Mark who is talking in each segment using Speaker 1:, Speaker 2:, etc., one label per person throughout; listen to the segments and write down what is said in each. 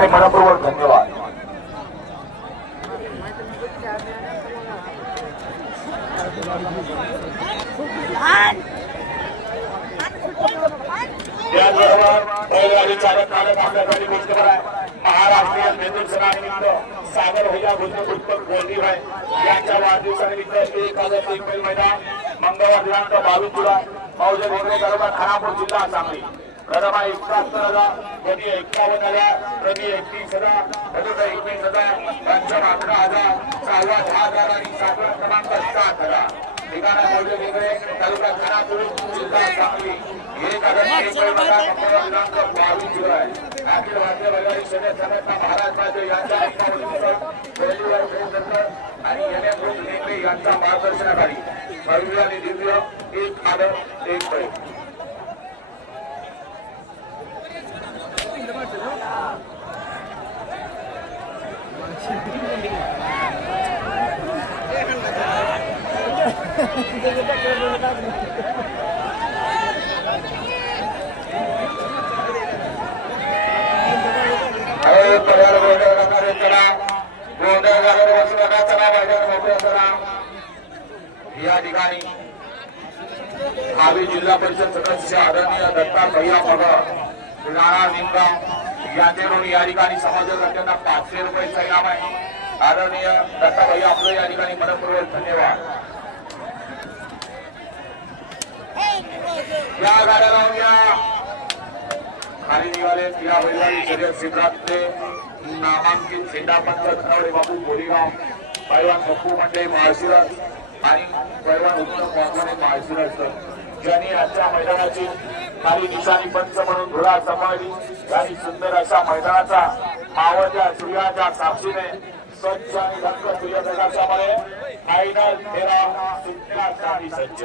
Speaker 1: आणि मनपूर्वक धन्यवाद. महाराष्ट्रीय नेतृत्व सागर भैया गुजर पुष्पक गोल्डी भाई यांच्या वाढदिवसानिमित्त एक हजार एक मंगळवार दिनांक बावीस जुलै. मौजे वेगळे तालुका खानापूर जिल्हा सांगली. प्रथम आहे एकाहत्तर हजार प्रति एकावन्न हजार प्रति एकतीस हजार प्रति एकवीस हजार पंचम अकरा हजार सहावा दहा हजार आणि सातवा क्रमांक सात हजार. ठिकाणा वेगळे तालुका खानापूर जिल्हा सांगली. एक दिनांक बावीस जुलै अखिल भारतीय संघटना यांच्या आणि एन एम यांच्या मार्गदर्शनाखाली. भव्य आणि दिव्य एक आदर एक बैल. या ठिकाणी भावी जिल्हा परिषद सदस्य आदरणीय दत्ता भैया मगर राणा निमगाव यांच्याकडून या ठिकाणी समाजकर्त्यांना पाचशे रुपये इनाम आहे. आदरणीय दत्ता भैया आपलं या ठिकाणी मनपूर्वक धन्यवाद. या गाड्या लावून या खाली निघाले या बैलगाडी शर्यत क्षेत्रातले नामांकित सेंडापंच धनवडे बापू बोरीगाव पैलवान पप्पू मंडे माळशिरस आणि पैलवान उत्तम वाघमाने माळशिरस. ज्यांनी आजच्या मैदानाची खाली निशाणी पंच म्हणून धुळा सांभाळली. आणि सुंदर अशा मैदानाचा मावळच्या सूर्याच्या साक्षीने स्वच्छ आणि रंग सूर्यप्रकाशामुळे फायनल फेरा सुटण्यासाठी सज्ज.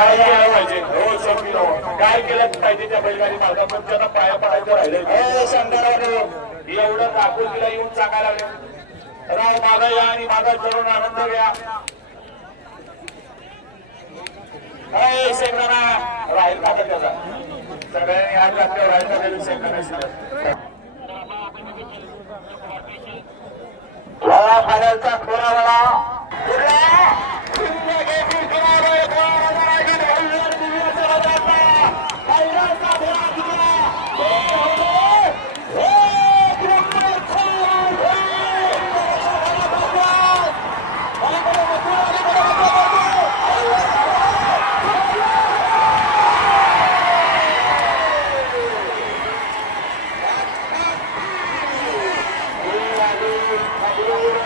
Speaker 1: काय केलं पाहिजे? हो. काय केलं पाहिजे त्या बैलगाडी मालकाकडून? त्यांना पाया पडायचं राहिलं शंकरराव एवढं काकुलकीला येऊन सांगायला लागले. राव मागा या आणि माझा जरूर आनंद घ्या. अय शेंगदाणा. राहील का त्याचा? सगळ्यांनी आज रात्रीवर राहील का या फायनलचा Thank you.